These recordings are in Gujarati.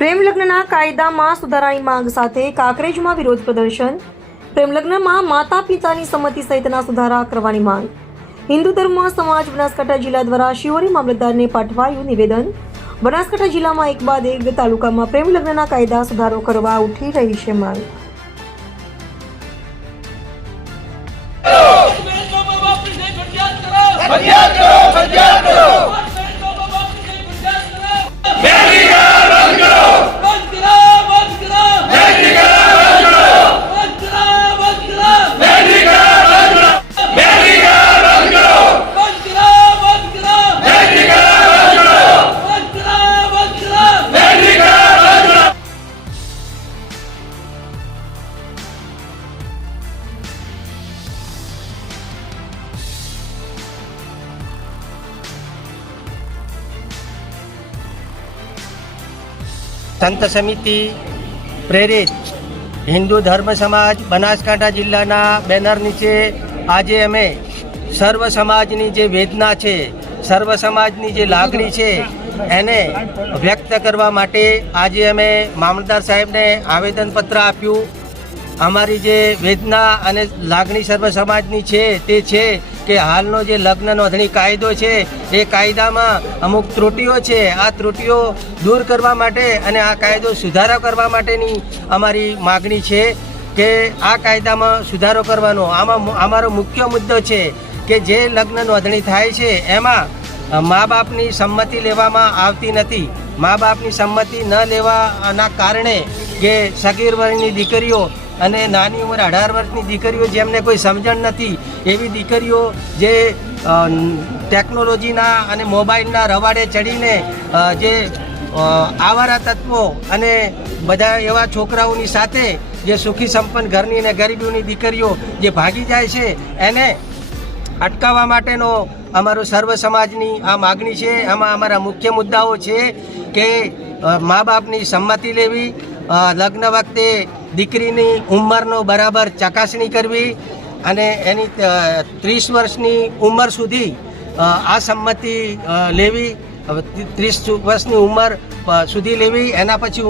પ્રેમ લગ્નના કાયદામાં સુધારાની માંગ સાથે કાંકરેજમાં વિરોધ પ્રદર્શન. પ્રેમ લગ્નમાં માતા પિતાની સંમતિ સહિતના સુધારા કરવાની માંગ. હિન્દુ ધર્મ સમાજ બનાસકાંઠા જિલ્લા દ્વારા શિવરી મામલતદારને પાઠવાયું નિવેદન. બનાસકાંઠા જિલ્લામાં એક બાદ એક તાલુકામાં પ્રેમ લગ્નના કાયદા સુધારો કરવા ઉઠી રહી છે માંગ. સંત સમિતિ પ્રેરિત હિન્દુ ધર્મ સમાજ બનાસકાંઠા જિલ્લાના બેનર નીચે આજે અમે સર્વ સમાજની જે વેદના છે, સર્વ સમાજની જે લાગણી છે, એને વ્યક્ત કરવા માટે આજે અમે મામલતદાર સાહેબને આવેદનપત્ર આપ્યું. અમારી જે વેદના અને લાગણી સર્વ સમાજની છે, તે છે કે હાલનો જે લગ્ન નોંધણી કાયદો છે, એ કાયદામાં અમુક ત્રુટીઓ છે. આ ત્રુટીઓ દૂર કરવા માટે અને આ કાયદો સુધારો કરવા માટેની અમારી માગણી છે કે આ કાયદામાં સુધારો કરવાનો. આમાં અમારો મુખ્ય મુદ્દો છે કે જે લગ્ન નોંધણી થાય છે, એમાં મા બાપની સંમતિ લેવામાં આવતી નથી. મા બાપની સંમતિ ન લેવાના કારણે કે સગીર વર્ગની દીકરીઓ અને નાની ઉંમર અઢાર વર્ષની દીકરીઓ જેમને કોઈ સમજણ નથી એવી દીકરીઓ જે ટેકનોલોજીના અને મોબાઈલના રવાડે ચડીને જે આવારા તત્વો અને બધા એવા છોકરાઓની સાથે જે સુખી સંપન્ન ઘરની અને ગરીબોની દીકરીઓ જે ભાગી જાય છે, એને અટકાવવા માટેનો અમારો સર્વ સમાજની આ માગણી છે. આમાં અમારા મુખ્ય મુદ્દાઓ છે કે મા બાપની સંમતિ લેવી લગ્ન વખતે દીકરીની ઉંમરનો બરાબર ચકાસણી કરવી અને એની ત્રીસ વર્ષની ઉંમર સુધી આ સંમતિ લેવી ત્રીસ વર્ષની ઉંમર સુધી લેવી, એના પછી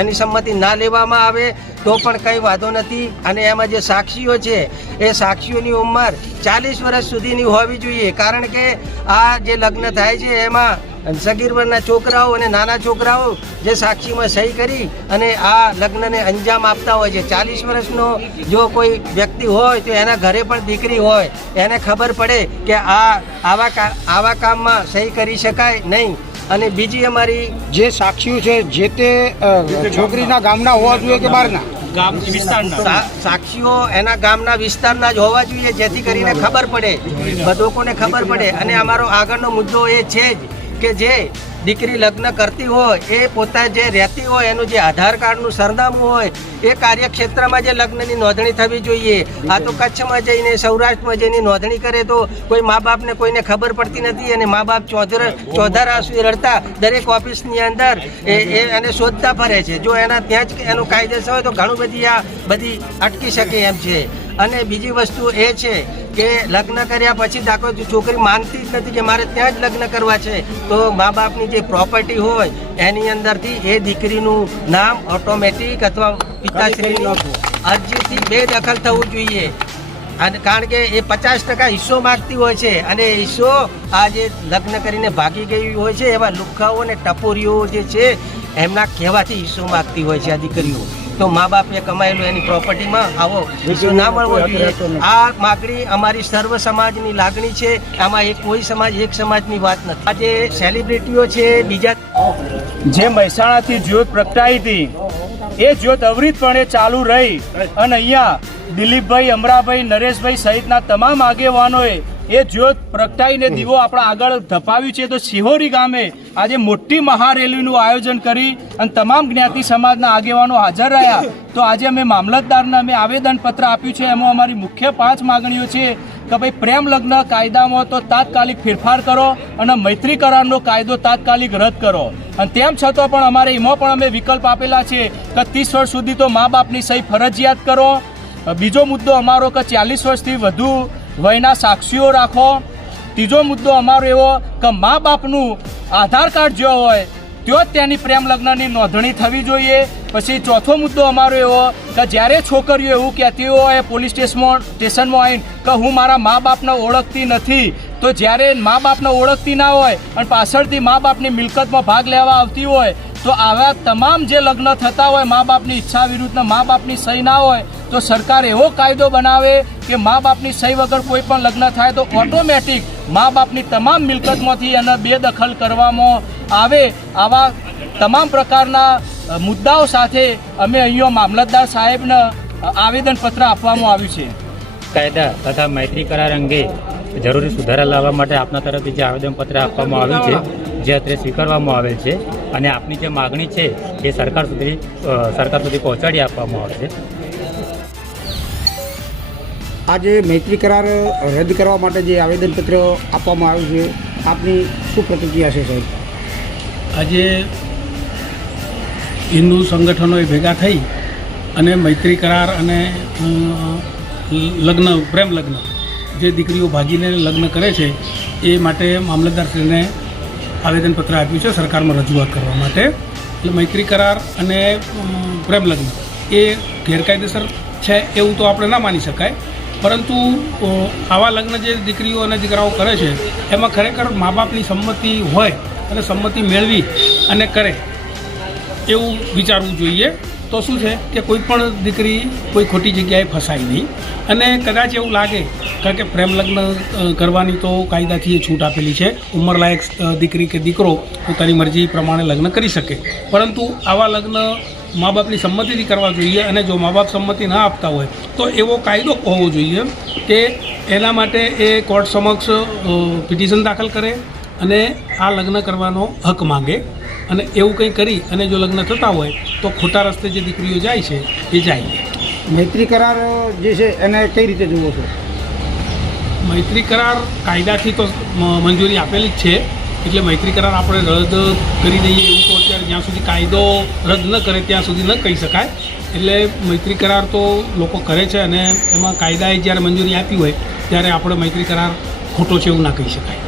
એની સંમતિ ના લેવામાં આવે, તો પણ કંઈ વાંધો નથી. અને એમાં જે સાક્ષીઓ છે, એ સાક્ષીઓની ઉંમર ચાલીસ વર્ષ સુધીની હોવી જોઈએ. કારણ કે આ જે લગ્ન થાય છે, એમાં સગીર વર્ગના છોકરાઓ અને નાના છોકરાઓ જે સાક્ષીમાં સહી કરી અને આ લગ્નને અંજામ આપતા હોય છે. ચાલીસ વર્ષનો જો કોઈ વ્યક્તિ હોય તો એના ઘરે પણ દીકરી હોય. એને ખબર પડે કે આ આવા આવા કામમાં સહી કરી શકાય નહીં. અને બીજી અમારી જે સાક્ષીઓ છે જે તે છોકરીના ગામના હોવા જોઈએ કે બહારના? સાક્ષીઓ એના ગામના વિસ્તારના જ હોવા જોઈએ જેથી કરીને ખબર પડે. લોકોને ખબર પડે. અને અમારો આગળનો મુદ્દો એ છે જ કે જે દીકરી લગ્ન કરતી હોય એ પોતા જે રહેતી હોય એનું જે આધાર કાર્ડનું સરનામું હોય એ કાર્યક્ષેત્રમાં જે લગ્નની નોંધણી થવી જોઈએ. આ તો કચ્છમાં જઈને સૌરાષ્ટ્રમાં જઈને નોંધણી કરે તો કોઈ મા બાપને કોઈને ખબર પડતી નથી અને મા બાપ ચોધર ચોધર આંસુએ રડતા દરેક ઓફિસની અંદર એ એ એને શોધતા ફરે છે. જો એના ત્યાં જ એનું કાયદેસર હોય તો ઘણું બધી આ બધી અટકી શકે એમ છે. અને બીજી વસ્તુ એ છે કે લગ્ન કર્યા પછી દાખલો છોકરી માનતી જ નથી કે મારે ત્યાં જ લગ્ન કરવા છે. તો મા બાપની જે પ્રોપર્ટી હોય એની અંદરથી એ દીકરીનું નામ ઓટોમેટિક અથવા પિતાશ્રીનું અરજીથી બેદખલ થવું જોઈએ. અને કારણ કે એ પચાસ ટકા હિસ્સો માગતી હોય છે અને હિસ્સો આ જે લગ્ન કરીને ભાગી ગઈ હોય છે એવા લુખાઓ અને ટપોરીઓ જે છે એમના કહેવાથી હિસ્સો માગતી હોય છે આ દીકરીઓ. તો મા બાપે કમાયેલું એની પ્રોપર્ટીમાં આવો. હિસ્સો ના મળવો જોઈએ? આ માગણી અમારી સર્વ સમાજની લાગણી છે. આમાં એક કોઈ સમાજ એક સમાજની વાત નથી. આજે સેલિબ્રિટીઓ છે બીજા જે મહેસાણાથી જ્યોત પ્રગટાઈ હતી એ જ્યોત અવિરતપણે ચાલુ રહી. અને અહીંયા દિલીપભાઈ અમરાભાઈ નરેશભાઈ સહિતના તમામ આગેવાનોએ એ જ્યોત પ્રગટાઈને દીવો આપણા આગળ ધપાવ્યું છે. તો સિહોરી ગામે આજે મોટી મહારેલીનું આયોજન કરી અને તમામ જ્ઞાતિ સમાજના આગેવાનો હાજર રહ્યા. તો આજે અમે મામલતદારને અમે આવેદનપત્ર આપ્યું છે. એમાં અમારી મુખ્ય પાંચ માગણીઓ છે કે ભાઈ પ્રેમ લગ્ન કાયદામાં તો તાત્કાલિક ફેરફાર કરો અને મૈત્રી કરારનો કાયદો તાત્કાલિક રદ કરો. અને તેમ છતાં પણ અમારે એમાં પણ અમે વિકલ્પ આપેલા છે કે ત્રીસ વર્ષ સુધી તો મા બાપની સહી ફરજિયાત કરો. બીજો મુદ્દો અમારો કે ચાલીસ વર્ષથી વધુ વયના સાક્ષીઓ રાખો. ત્રીજો મુદ્દો અમારો એવો કે મા બાપનું આધાર કાર્ડ જો હોય, ત્યો જ તેની પ્રેમ લગ્નની નોંધણી થવી જોઈએ. પછી ચોથો મુદ્દો અમારો એવો કે જ્યારે છોકરીઓ એવું કહેતી હોય પોલીસ સ્ટેશનમાં સ્ટેશનમાં આવીને કે હું મારા મા બાપને ઓળખતી નથી, તો જ્યારે મા બાપને ઓળખતી ના હોય અને પાછળથી મા બાપની મિલકતમાં ભાગ લેવા આવતી હોય તો આવા તમામ જે લગ્ન થતા હોય, મા બાપની ઈચ્છા વિરુદ્ધના, મા બાપની સહી ના હોય, તો સરકાર એવો કાયદો બનાવે કે મા બાપની સહી વગર કોઈ પણ લગ્ન થાય તો ઓટોમેટિક મા બાપની તમામ મિલકતમાંથી એને બેદખલ કરવામાં આવે. આવા તમામ પ્રકારના મુદ્દાઓ સાથે અમે અહીંયા મામલતદાર સાહેબને આવેદનપત્ર આપવામાં આવ્યું છે. કાયદા તથા મૈત્રી કરાર અંગે જરૂરી સુધારા લાવવા માટે આપના તરફથી જે આવેદનપત્ર આપવામાં આવ્યું છે, જે અત્યારે સ્વીકારવામાં આવેલ છે અને આપની જે માગણી છે એ સરકાર સુધી સરકાર સુધી પહોંચાડી આપવામાં આવશે. આજે મૈત્રી કરાર રદ કરવા માટે જે આવેદનપત્ર આપવામાં આવ્યું છે આપની શું પ્રતિક્રિયા છે સાહેબ? આજે હિન્દુ સંગઠનોએ ભેગા થઈ અને મૈત્રી કરાર અને લગ્ન પ્રેમ લગ્ન જે દીકરીઓ ભાગીને લગ્ન કરે છે એ માટે મામલતદારશ્રીને આવેદનપત્ર આપ્યું છે સરકારમાં રજૂઆત કરવા માટે. એટલે મૈત્રી કરાર અને પ્રેમલગ્ન એ ગેરકાયદેસર છે એવું તો આપણે ના માની શકાય. પરંતુ આવા લગ્ન જે દીકરીઓ અને દીકરાઓ કરે છે, એમાં ખરેખર મા બાપની સંમતિ હોય અને સંમતિ મેળવી અને કરે એવું વિચારવું જોઈએ. તો શું છે કે કોઈ પણ દીકરી કોઈ ખોટી જગ્યાએ ફસાય નહીં. અને કદાચ એવું લાગે, કારણ કે પ્રેમ લગ્ન કરવાની તો કાયદાથી એ છૂટ આપેલી છે. ઉંમરલાયક દીકરી કે દીકરો પોતાની મરજી પ્રમાણે લગ્ન કરી શકે. પરંતુ આવા લગ્ન મા બાપની સંમતિથી કરવા જોઈએ અને જો મા બાપ સંમતિ ના આપતા હોય, તો એવો કાયદો હોવો જોઈએ કે એના માટે એ કોર્ટ સમક્ષ પિટિશન દાખલ કરે અને આ લગ્ન કરવાનો હક માંગે. અને એવું કંઈ કરી અને જો લગ્ન થતા હોય તો ખોટા રસ્તે જે દીકરીઓ જાય છે એ જાય મૈત્રી કરાર જે છે એને કઈ રીતે જુઓ છો? મૈત્રી કરાર કાયદાથી તો મંજૂરી આપેલી જ છે. એટલે મૈત્રી કરાર આપણે રદ કરી દઈએ એવું તો અત્યારે જ્યાં સુધી કાયદો રદ ન કરે ત્યાં સુધી ન કહી શકાય. એટલે મૈત્રી કરાર તો લોકો કરે છે અને એમાં કાયદાએ જ્યારે મંજૂરી આપી હોય ત્યારે આપણે મૈત્રી કરાર ખોટો છે એવું ના કહી શકાય.